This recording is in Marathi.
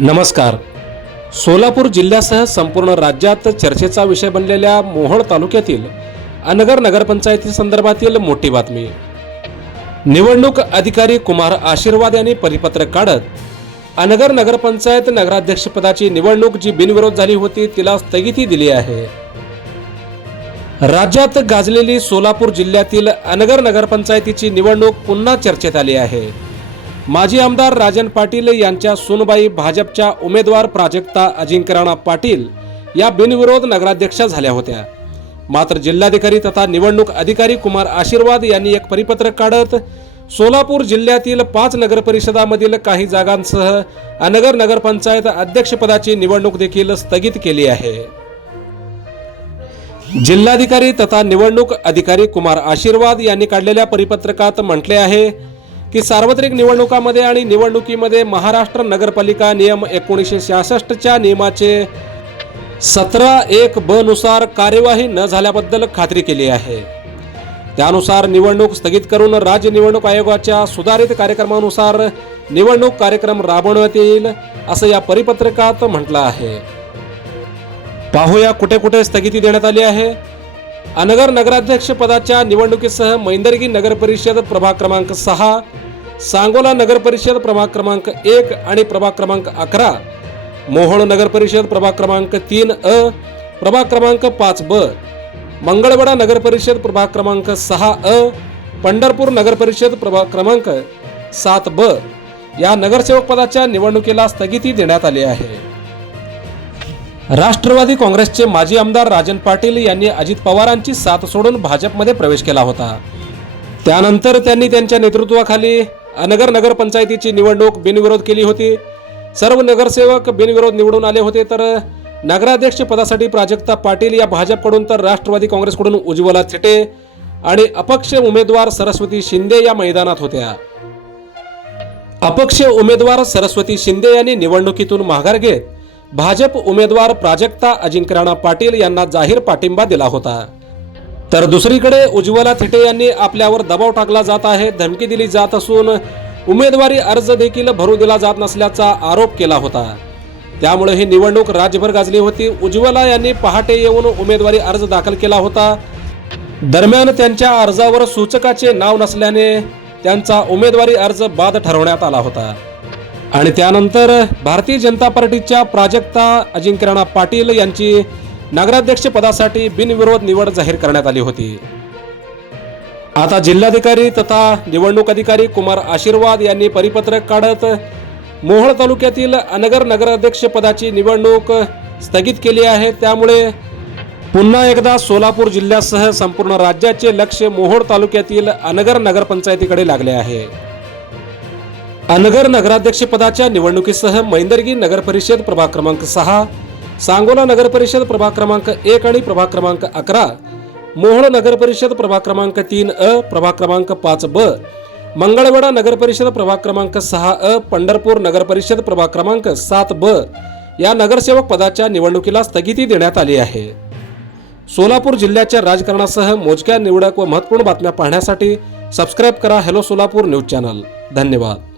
नमस्कार. सोलापूर जिल्ह्यासह संपूर्ण राज्यात चर्चेचा विषय बनलेल्या मोहोळ तालुक्यातील अनगर नगरपंचायती संदर्भातील मोठी बातमी. निवडणूक अधिकारी कुमार आशीर्वाद यांनी परिपत्रक काढत अनगर नगरपंचायत नगराध्यक्षपदाची निवडणूक जी बिनविरोध झाली होती तिला स्थगिती दिली आहे. राज्यात गाजलेली सोलापूर जिल्ह्यातील अनगर नगरपंचायतीची निवडणूक पुन्हा चर्चेत आली आहे. माजी आमदार राजन पाटील यांच्या सूनबाई भाजपच्या उमेदवार प्राजक्ता अजिंक्यराणा पाटील या बिनविरोध नगराध्यक्षा झाल्या होत्या. मात्र जिल्हाधिकारी तथा निवडणूक अधिकारी कुमार आशीर्वाद यांनी एक परिपत्रक काढत सोलापूर जिल्ह्यातील 5 नगरपरिषदामधील काही जागांसह अनगर नगरपंचायत अध्यक्षपदाची निवडणूक देखील स्थगित केली आहे. जिल्हाधिकारी तथा निवडणूक अधिकारी कुमार आशीर्वाद यांनी काढलेल्या परिपत्रकात म्हटले आहे की सार्वत्रिक निवडणुकांमध्ये आणि निवडणुकीमध्ये महाराष्ट्र नगरपालिका नियम 1966 च्या नियमाचे 17(1) ब नुसार कार्यवाही न झाल्याबद्दल खात्री केली आहे. त्यानुसार निवडणूक स्थगित करून राज्य निवडणूक आयोगाच्या सुधारित कार्यक्रमानुसार निवडणूक कार्यक्रम राबवण्यात येईल असं या परिपत्रकात म्हटलं आहे. पाहूया कुठे कुठे स्थगिती देण्यात आली आहे. अनगर नगराध्यक्ष पदाच्या निवडणुकीसह मैंदर्गी नगर परिषद प्रभाग क्रमांक 6, सांगोला नगर परिषद प्रभाग क्रमांक 1 आणि प्रभाग क्रमांक 11, मोहोळ नगर परिषद प्रभाग क्रमांक 3A, प्रभाग क्रमांक 5B, मंगळवेढा नगर परिषद प्रभाग क्रमांक 6A, पंढरपूर नगर परिषद प्रभाग क्रमांक 7B या नगरसेवक पदाच्या निवडणुकीला स्थगिती देण्यात आली आहे. राष्ट्रवादी काँग्रेसचे माजी आमदार राजन पाटील यांनी अजित पवारांची साथ सोडून भाजपमध्ये प्रवेश केला होता. त्यानंतर त्यांनी त्यांच्या नेतृत्वाखाली अनगर नगरपंचायतीची निवडणूक बिनविरोध केली होती. सर्व नगरसेवक बिनविरोध निवडून आले होते. तर नगराध्यक्ष पदासाठी प्राजक्ता पाटील या भाजपकडून तर राष्ट्रवादी काँग्रेसकडून उज्ज्वला थिटे आणि अपक्ष उमेदवार सरस्वती शिंदे या मैदानात होत्या. अपक्ष उमेदवार सरस्वती शिंदे यांनी निवडणुकीतून माघार घेत भाजप उमेदवार प्राजक्ता अजिंक्यराणा पाटील यांना जाहीर पाठिंबा दिला होता. तर दुसरीकडे उज्ज्वला थिटे यांनी आपल्यावर दबाव टाकला जात आहे, धमकी दिली जात असून उमेदवारी अर्ज देखील भरू दिला जात नसल्याचा आरोप केला होता. त्यामुळे ही निवडणूक राज्यभर गाजली होती. उज्ज्वला यांनी पहाटे येऊन उमेदवारी अर्ज दाखल केला होता. दरम्यान त्यांच्या अर्जावर सूचकाचे नाव नसल्याने त्यांचा उमेदवारी अर्ज बाद ठरवण्यात आला होता आणि त्यानंतर भारतीय जनता पार्टीच्या प्राजक्ता अजिंक्यराणा पाटील यांची नगराध्यक्ष पदासाठी बिनविरोध निवड जाहीर करण्यात आली होती. आता जिल्हाधिकारी तथा निवडणूक अधिकारी कुमार आशीर्वाद यांनी परिपत्रक काढत मोहोळ तालुक्यातील अनगर नगराध्यक्ष पदाची निवडणूक स्थगित केली आहे. त्यामुळे पुन्हा एकदा सोलापूर जिल्ह्यासह संपूर्ण राज्याचे लक्ष मोहोळ तालुक्यातील अनगर नगरपंचायतीकडे लागले आहे. अनगर नगराध्यक्ष पदाच्या निवडणुकीसह मैंदर्गी नगर परिषद प्रभाग क्रमांक 6, सांगोला नगर परिषद प्रभाग क्रमांक 1 आणि प्रभाग क्रमांक 11, मोहोळ नगर परिषद प्रभाग क्रमांक 3A, प्रभाग क्रमांक 5B, मंगळवेढा नगर परिषद प्रभाग क्रमांक 6A, पंढरपूर नगर परिषद प्रभाग क्रमांक 7B या नगरसेवक पदाच्या निवडणुकीला स्थगिती देण्यात आली आहे. सोलापूर जिल्ह्याच्या राजकारणासह मोजक्या निवडक व महत्त्वपूर्ण बातम्या पाहण्यासाठी सबस्क्राईब करा हेलो सोलापूर न्यूज चॅनल. धन्यवाद.